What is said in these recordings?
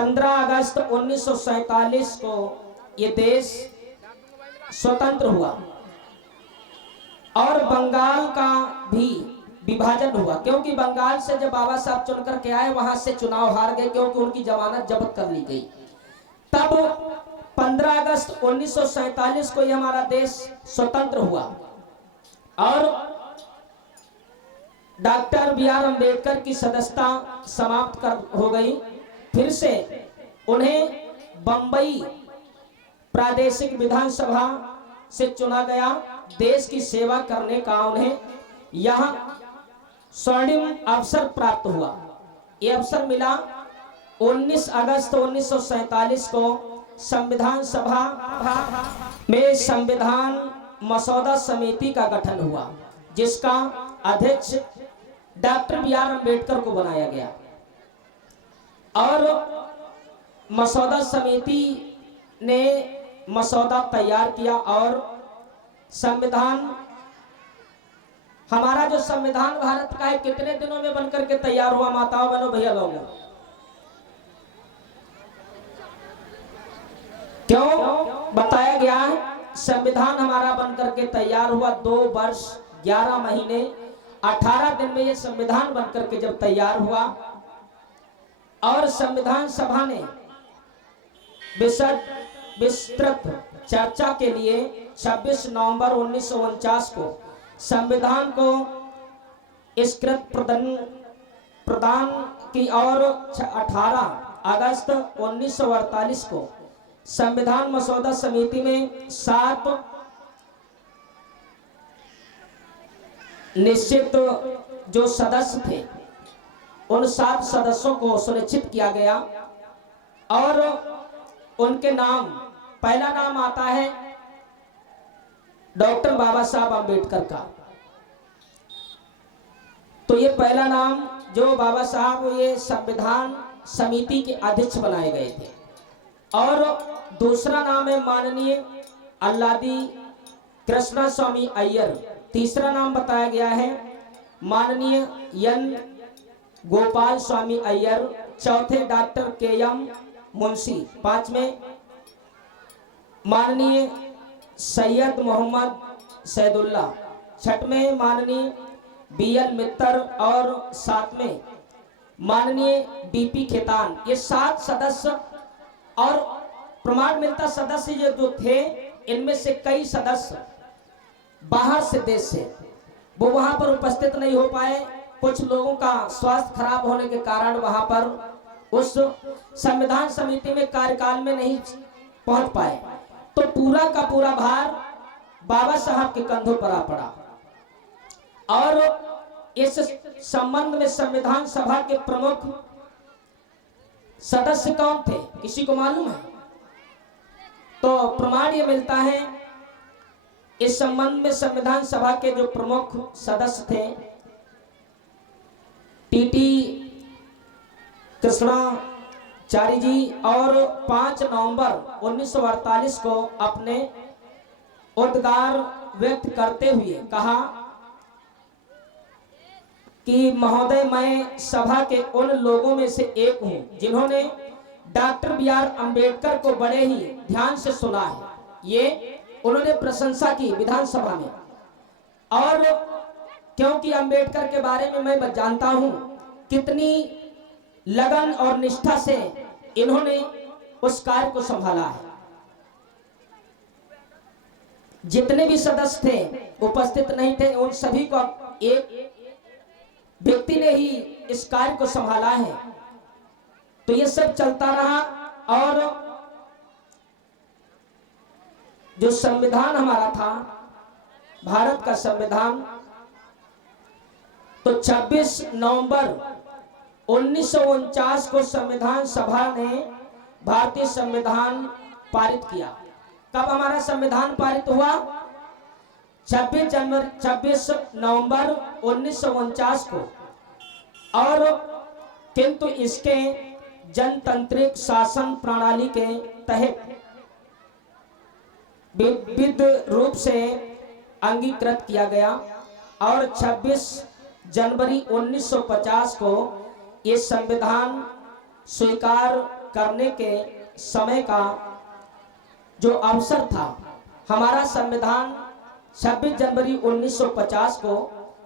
15 अगस्त 1947 को ये देश स्वतंत्र हुआ और बंगाल का भी विभाजन हुआ, क्योंकि बंगाल से जब बाबा साहब चुनकर के आए वहां से चुनाव हार गए क्योंकि उनकी जमानत जब्त कर ली गई। तब 15 अगस्त 1947 को ये हमारा देश स्वतंत्र हुआ और डॉक्टर बी.आर. अम्बेडकर की सदस्यता समाप्त हो गई। फिर से उन्हें बंबई प्रादेशिक विधानसभा से चुना गया। देश की सेवा करने का उन्हें यहाँ स्वर्णिम अवसर प्राप्त हुआ। ये अवसर मिला 19 अगस्त 1947 को संविधान सभा में संविधान मसौदा समिति का गठन हुआ, जिसका अध्यक्ष डॉक्टर बी.आर. अम्बेडकर को बनाया गया और मसौदा समिति ने मसौदा तैयार किया और संविधान, हमारा जो संविधान भारत का है कितने दिनों में बनकर के तैयार हुआ माताओं बहनों भैया लोगों? क्यों बताया गया है? संविधान हमारा बनकर के तैयार हुआ 2 वर्ष 11 महीने 18 दिन में ये संविधान बनकर के जब तैयार हुआ और संविधान सभा ने विस्तृत चर्चा के लिए 26 नवंबर 1949 को संविधान को स्वीकृति प्रदान की और 18 अगस्त 1948 को संविधान मसौदा समिति में 7 निश्चित जो सदस्य थे उन 7 सदस्यों को सुनिश्चित किया गया और उनके नाम, पहला नाम आता है डॉक्टर बाबा साहब अम्बेडकर का। तो ये पहला नाम जो बाबा साहब ये संविधान समिति के अध्यक्ष बनाए गए थे और दूसरा नाम है माननीय अल्लादी कृष्णा स्वामी अय्यर। तीसरा नाम बताया गया है माननीय एन गोपाल स्वामी अय्यर। चौथे डॉक्टर के.एम. मुंशी। 5वें माननीय सैयद मोहम्मद सैदुल्ला। 6वें माननीय बी.एल. मित्तर और 7वें माननीय डी.पी. खेतान। ये 7 सदस्य और प्रमाण मिलता सदस्य ये जो थे, इनमें से कई सदस्य बाहर से देश से वो वहां पर उपस्थित नहीं हो पाए। कुछ लोगों का स्वास्थ्य खराब होने के कारण वहां पर उस संविधान समिति में कार्यकाल में नहीं पहुंच पाए, तो पूरा का पूरा भार बाबा साहब के कंधों पर आ पड़ा। और इस संबंध में संविधान सभा के प्रमुख सदस्य कौन थे, किसी को मालूम है? तो प्रमाण ये मिलता है इस संबंध में संविधान सभा के जो प्रमुख सदस्य थे, टी.टी. कृष्णाचार्य जी और 5 नवंबर 1948 को अपने उद्गार व्यक्त करते हुए कहा कि महोदय, मैं सभा के उन लोगों में से एक हूं जिन्होंने डॉक्टर बी.आर. अम्बेडकर को बड़े ही ध्यान से सुना है। ये उन्होंने प्रशंसा की विधानसभा में, और क्योंकि अम्बेडकर के बारे में मैं जानता हूं कितनी लगन और निष्ठा से इन्होंने उस कार्य को संभाला है। जितने भी सदस्य थे उपस्थित नहीं थे, उन सभी को एक व्यक्ति ने ही इस कार्य को संभाला है। तो ये सब चलता रहा और जो संविधान हमारा था, भारत का संविधान, तो 26 नवंबर 1949 को संविधान सभा ने भारतीय संविधान पारित किया। कब हमारा संविधान पारित हुआ? 26 नवंबर 1949 को। और किंतु इसके जनतांत्रिक शासन प्रणाली के तहत विविध रूप से अंगीकृत किया गया और 26 जनवरी 1950 को ये संविधान स्वीकार करने के समय का जो अवसर था, हमारा संविधान 26 जनवरी 1950 को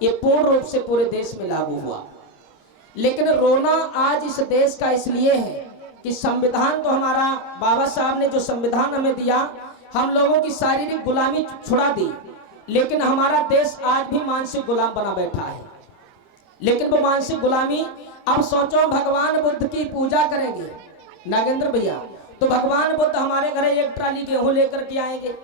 ये पूर्ण रूप से पूरे देश में लागू हुआ। लेकिन रोना आज इस देश का इसलिए है कि संविधान तो हमारा बाबा साहब ने जो संविधान हमें दिया, हम लोगों की शारीरिक गुलामी छुड़ा दी, लेकिन हमारा देश आज भी मानसिक गुलाम बना बैठा है। लेकिन वो मानसिक गुलामी, अब सोचो भगवान बुद्ध की पूजा करेंगे नागेंद्र भैया, तो भगवान बुद्ध हमारे घर एक ट्राली गेहूं लेकर के आएंगे,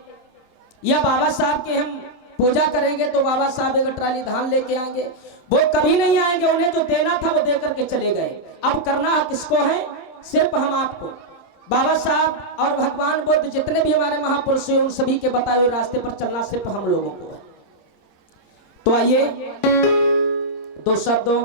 या बाबा साहब की हम पूजा करेंगे तो बाबा साहब एक ट्राली धान लेके आएंगे। वो कभी नहीं आएंगे, उन्हें जो देना था वो दे करके चले गए। अब करना किसको है? सिर्फ हम आपको। बाबा साहब और भगवान बुद्ध जितने भी हमारे महापुरुष हैं, उन सभी के बताए हुए रास्ते पर चलना सिर्फ हम लोगों को है। तो आइए दो शब्दों